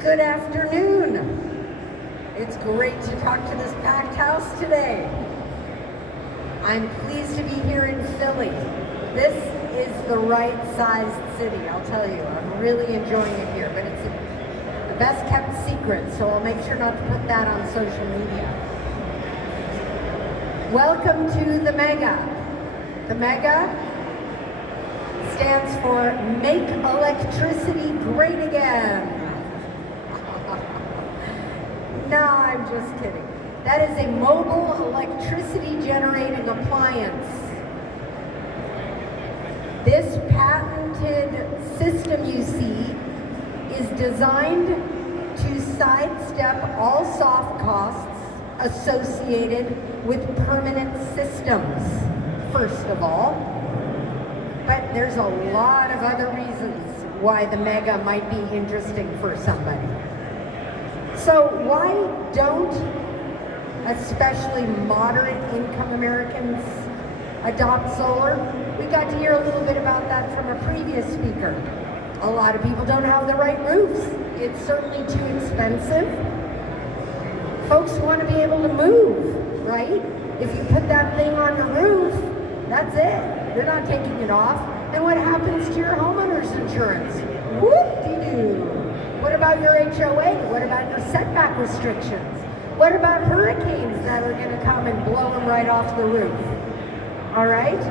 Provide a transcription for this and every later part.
Good afternoon. It's great to talk to this packed house today. I'm pleased to be here in Philly. This is the right sized city, I'll tell you. I'm really enjoying it here, but it's the best kept secret, so I'll make sure not to put that on social media. Welcome to the Mega. The Mega stands for Make Electricity Great Again. No, I'm just kidding. That is a mobile electricity generating appliance. This patented system you see is designed to sidestep all soft costs associated with permanent systems, first of all. But there's a lot of other reasons why the Mega might be interesting for somebody. So why don't especially moderate income Americans adopt solar? We got to hear a little bit about that from a previous speaker. A lot of people don't have the right roofs. It's certainly too expensive. Folks want to be able to move, right? If you put that thing on your roof, that's it. You're not taking it off. And what happens to your homeowner's insurance? Whoop-de-doo. What about your HOA? What about your setback restrictions? What about hurricanes that are going to come and blow them right off the roof? All right?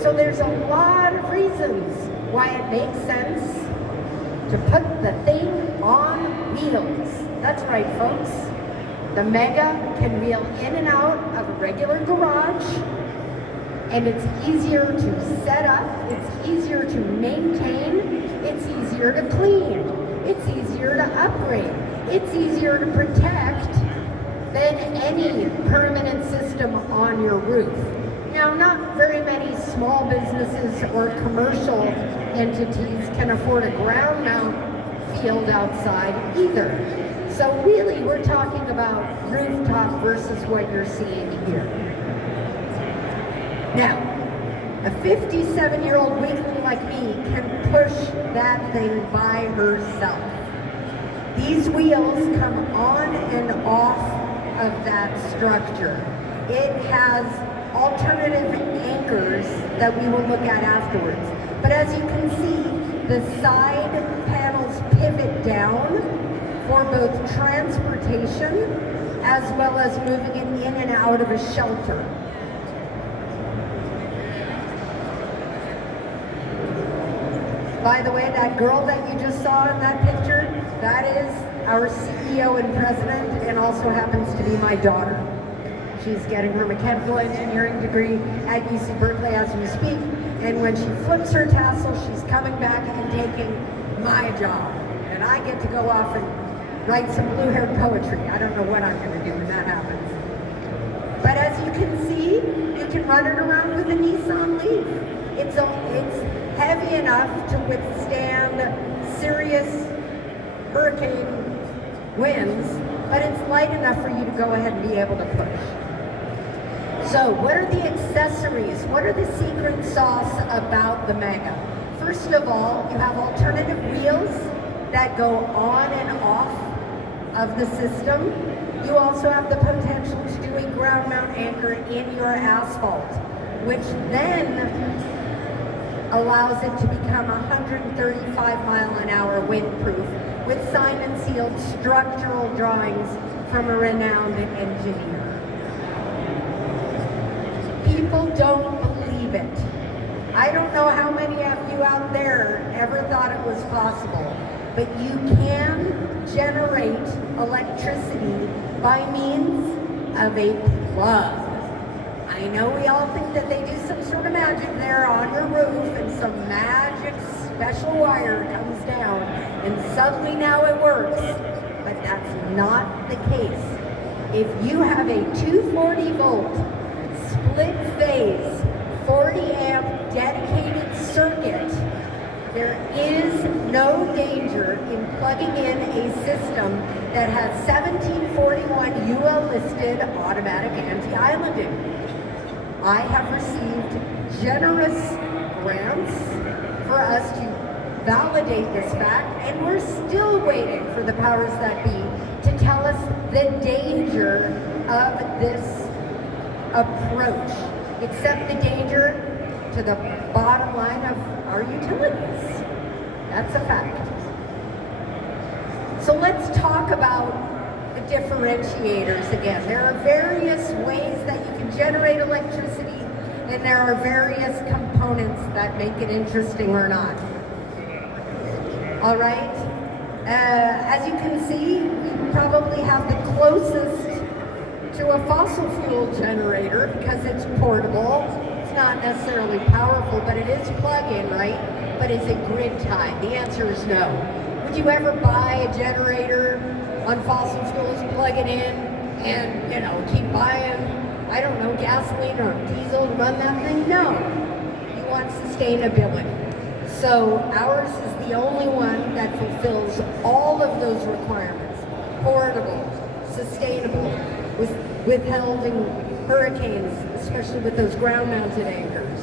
So there's a lot of reasons why it makes sense to put the thing on wheels. That's right, folks. The Mega can wheel in and out of a regular garage, and it's easier to set up, it's easier to maintain, it's easier to clean, it's easier to upgrade, it's easier to protect than any permanent system on your roof. Now, not very many small businesses or commercial entities can afford a ground mount field outside either. So really, we're talking about rooftop versus what you're seeing here. Now, a 57-year-old weakling like me can push that thing by herself. These wheels come on and off of that structure. It has alternative anchors that we will look at afterwards. But as you can see, the side panels pivot down for both transportation as well as moving it in and out of a shelter. By the way, that girl that you just saw in that picture, that is our CEO and president, and also happens to be my daughter. She's getting her mechanical engineering degree at UC Berkeley as we speak, and when she flips her tassel, she's coming back and taking my job. And I get to go off and write some blue-haired poetry. I don't know what I'm going to do when that happens. But as you can see, you can run it around with a Nissan Leaf. It's heavy enough to withstand serious hurricane winds, but it's light enough for you to go ahead and be able to push. So what are the accessories? What are the secret sauce about the Mega? First of all, you have alternative wheels that go on and off of the system. You also have the potential to do a ground mount anchor in your asphalt, which then allows it to become 135-mile-an-hour windproof with signed and sealed structural drawings from a renowned engineer. People don't believe it. I don't know how many of you out there ever thought it was possible, but you can generate electricity by means of a plug. I know we all think that they do some sort of magic there on your roof and some magic special wire comes down and suddenly now it works, but that's not the case. If you have a 240 volt split phase 40 amp dedicated circuit, there is no danger in plugging in a system that has 1741 UL listed automatic anti-islanding. I have received generous grants for us to validate this fact, and we're still waiting for the powers that be to tell us the danger of this approach. Except the danger to the bottom line of our utilities. That's a fact. So let's talk about the differentiators again. There are various ways that you can generate electricity, and there are various components that make it interesting or not. All right? As you can see, we probably have the closest to a fossil fuel generator because it's portable. It's not necessarily powerful, but it is plug-in, right? But is it grid tied? The answer is no. Would you ever buy a generator on fossil fuels, plug it in, and keep buying, I don't know, gasoline or diesel to run that thing? No. You want sustainability. So ours is the only one that fulfills all of those requirements. Portable, sustainable, withholding hurricanes, especially with those ground-mounted anchors,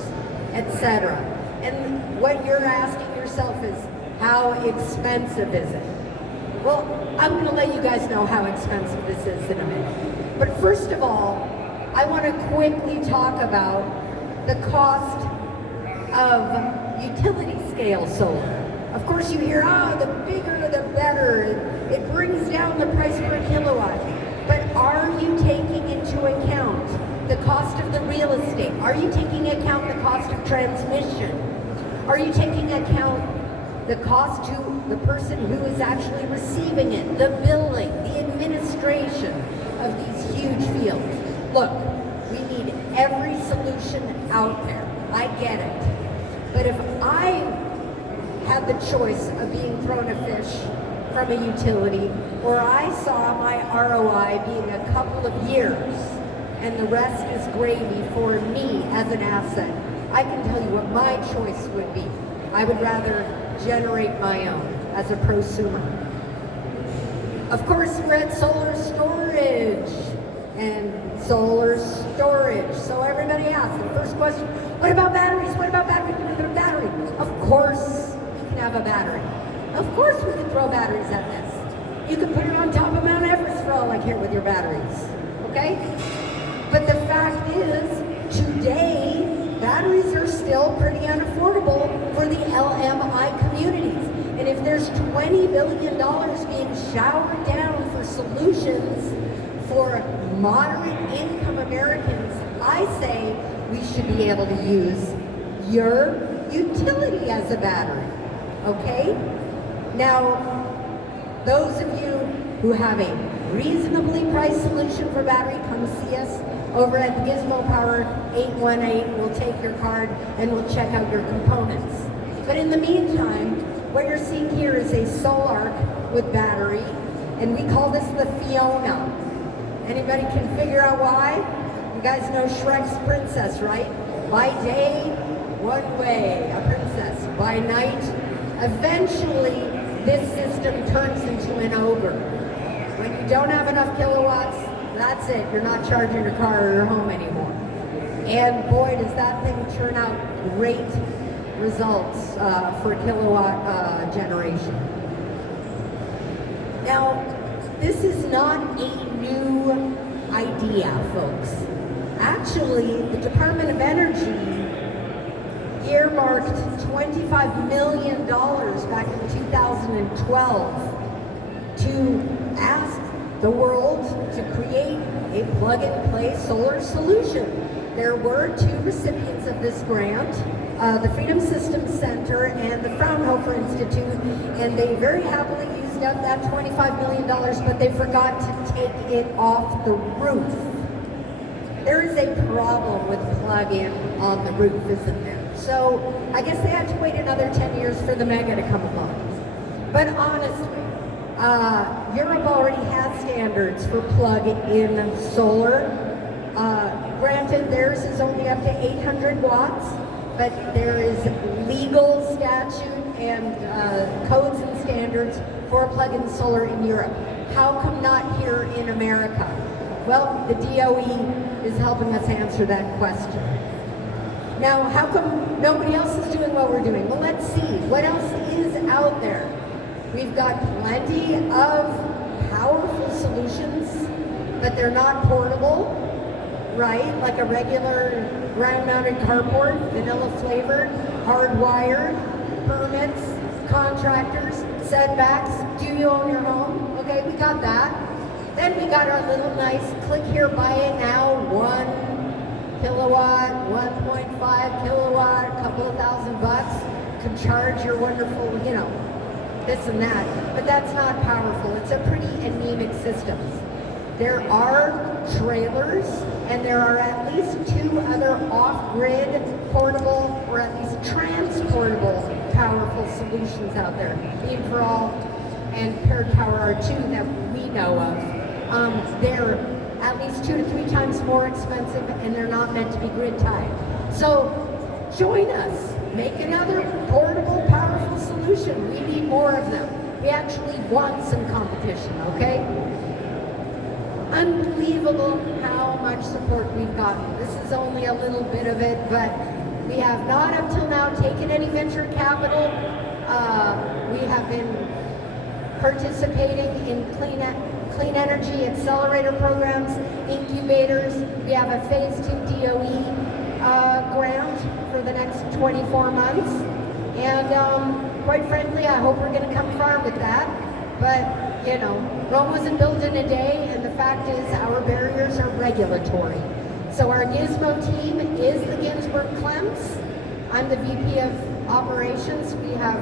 etc. And what you're asking yourself is, how expensive is it? Well, I'm going to let you guys know how expensive this is in a minute. But first of all, I want to quickly talk about the cost of utility scale solar. Of course you hear, the bigger the better, it brings down the price per kilowatt. But are you taking into account the cost of the real estate? Are you taking account the cost of transmission? Are you taking account the cost to the person who is actually receiving it, the billing, the administration of these huge fields? Look, we need every solution out there. I get it. But if I had the choice of being thrown a fish from a utility, or I saw my ROI being a couple of years and the rest is gravy for me as an asset, I can tell you what my choice would be. I would rather generate my own as a prosumer. Of course, we're at solar storage and solar storage. So everybody asks the first question, what about batteries? What about batteries? What about batteries? Of course we can have a battery. Of course we can throw batteries at this. You can put it on top of Mount Everest for all I care with your batteries, okay? But the fact is, today, batteries are still pretty unaffordable for the LMI communities. And if there's $20 billion being showered down for solutions for moderate income Americans, I say we should be able to use your utility as a battery, okay? Now, those of you who have a reasonably priced solution for battery, come see us over at the GismoPower 818. We'll take your card and we'll check out your components. But in the meantime, what you're seeing here is a Solarc with battery, and we call this the Fiona. Anybody can figure out why? You guys know Shrek's princess, right? By day, one way, a princess. By night, eventually, this system turns into an ogre. When you don't have enough kilowatts, that's it. You're not charging your car or your home anymore. And boy, does that thing turn out great results for kilowatt generation. Now, this is not a new idea, folks. Actually, the Department of Energy earmarked $25 million back in 2012 to ask the world to create a plug-and-play solar solution. There were two recipients of this grant, the Freedom Systems Center and the Fraunhofer Institute, and they very happily used up that $25 million, but they forgot to take it off the roof. There is a problem with plug-in on the roof, isn't there? So I guess they had to wait another 10 years for the mega to come along. But honestly, Europe already has standards for plug-in solar. Granted, theirs is only up to 800 watts, but there is legal statute and codes and standards for plug-in solar in Europe. How come not here in America? Well, the DOE is helping us answer that question. Now, how come nobody else is doing what we're doing? Well, let's see. What else is out there? We've got plenty of powerful solutions, but they're not portable, right? Like a regular ground-mounted carport, vanilla flavored, hardwired, permits, contractors, setbacks. Do you own your home? Okay, we got that. Then we got our little nice click here, buy it now, 1 kilowatt, 1.5 kilowatt, a couple of $1,000 can charge your wonderful, you know, this and that. But that's not powerful. It's a pretty anemic system. There are trailers, and there are at least 2 other off-grid portable, or at least transportable, powerful solutions out there. Beam for All and Paired Power are 2 that we know of. They're at least 2 to 3 times more expensive, and they're not meant to be grid tied. So join us. Make another portable, powerful solution. We need more of them. We actually want some competition, okay? Unbelievable how much support we've gotten. This is only a little bit of it, but we have not up till now taken any venture capital. We have been participating in clean energy accelerator programs, incubators. We have a phase 2 DOE grant for the next 24 months. And quite frankly, I hope we're going to come far with that. But, you know, Rome wasn't built in a day, and the fact is our barriers are regulatory. So our Gizmo team is the Ginsberg-Klemmts. I'm the VP of Operations. We have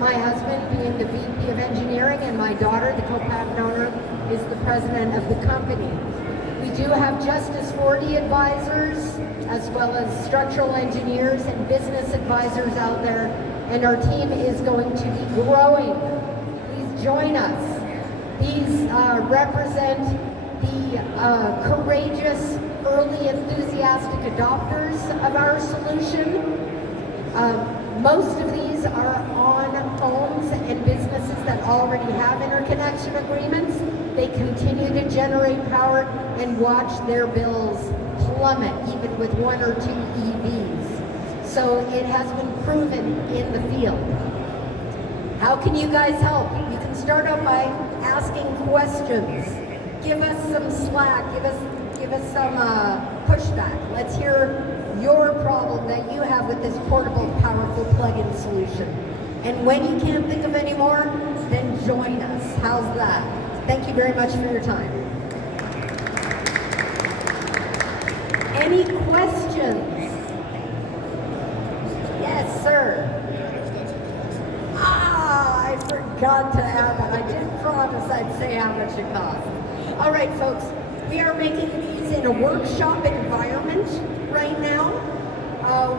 my husband being the VP of Engineering, and my daughter, the co-patent owner, is the president of the company. We do have Justice 40 advisors, as well as structural engineers and business advisors out there, and our team is going to be growing. Please join us. These represent the courageous, early enthusiastic adopters of our solution. Most of these are on homes and businesses that already have interconnection agreements. They continue to generate power and watch their bills plummet, even with 1 or 2 EVs. So it has been proven in the field. How can you guys help? You can start out by asking questions. Give us some slack. Give us some pushback. Let's hear your problem that you have with this portable, powerful plug-in solution. And when you can't think of any more, then join us. How's that? Thank you very much for your time. Any questions? Yes, sir. I forgot to add that. I did promise I'd say how much it costs. All right, folks. We are making these in a workshop environment right now.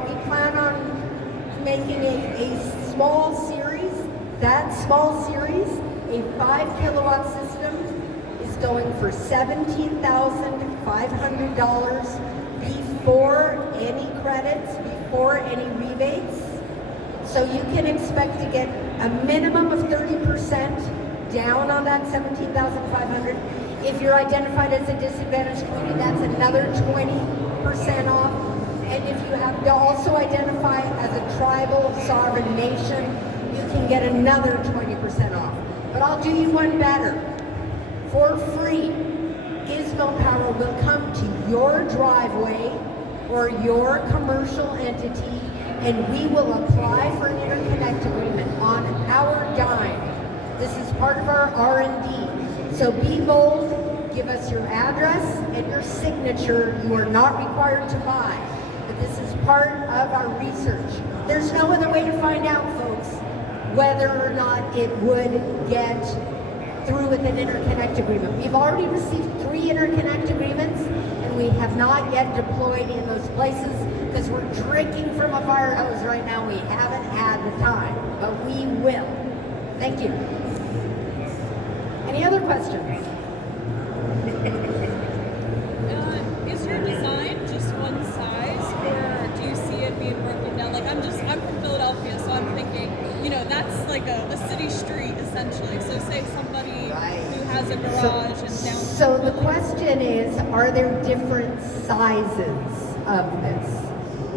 We plan on making a small series. That small series, a 5 kilowatt system, is going for $17,500 before any credits, before any rebates. So you can expect to get a minimum of 30% down on that $17,500. If you're identified as a disadvantaged community, that's another 20% off. And if you have to also identify as a tribal sovereign nation, you can get another 20% off. But I'll do you one better. For free, GismoPower will come to your driveway or your commercial entity, and we will apply for an interconnect agreement on our dime. This is part of our R&D. So be bold, give us your address and your signature. You are not required to buy, but this is part of our research. There's no other way to find out, folks, whether or not it would get through with an interconnect agreement. We've already received 3 interconnect agreements, and we have not yet deployed in those places because we're drinking from a fire hose right now. We haven't had the time, but we will. Thank you. Any other questions? Is your design just one size, or do you see it being broken down? Like I'm from Philadelphia, so I'm thinking, you know, that's like a city street essentially. So say somebody who has a garage and downtown. So the question is, are there different sizes of this?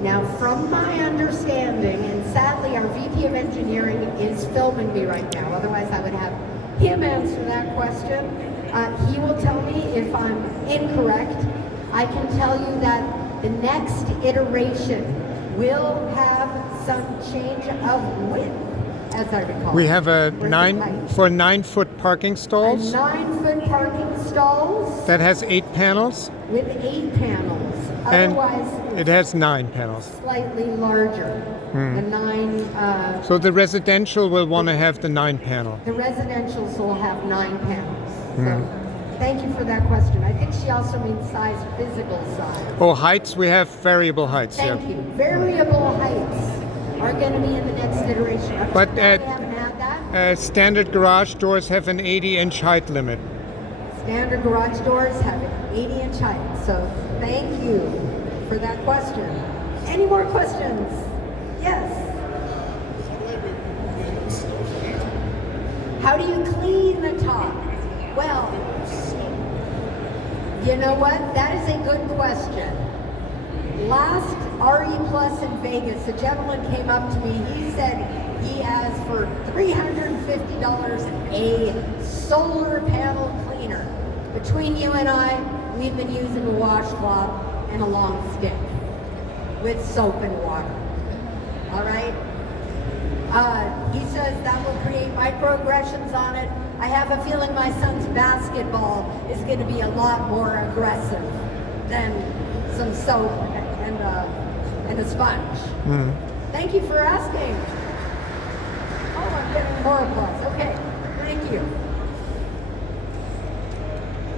Now, from my understanding, and sadly our VP of Engineering is filming me right now, otherwise I would have him answer that question. He will tell me if I'm incorrect. I can tell you that the next iteration will have some change of width, as I recall. We have a Or is it height? 9-foot parking stalls 9-foot parking stalls that has 8 panels, with 8 panels. and Otherwise, it has 9 panels. slightly larger. The 9, So the residential will want to have the 9 panel. the residentials will have 9 panels. So, thank you for that question. I think she also means size, physical size. Oh, heights, we have variable heights. Thank you. Variable heights are going to be in the next iteration. Up to But, now, we haven't had that. Standard garage doors have an 80-inch height limit. Standard garage doors have an 80-inch height. So thank you for that question. Any more questions? Yes. How do you clean the top? Well, you know what? That is a good question. Last RE Plus in Vegas, a gentleman came up to me. He said he has for $350 a solar panel cleaner. Between you and I, we've been using a washcloth and a long stick with soap and water. All right? He says that will create microaggressions on it. I have a feeling my son's basketball is going to be a lot more aggressive than some soap and a sponge. Thank you for asking. Oh, I'm getting more applause. Okay, thank you.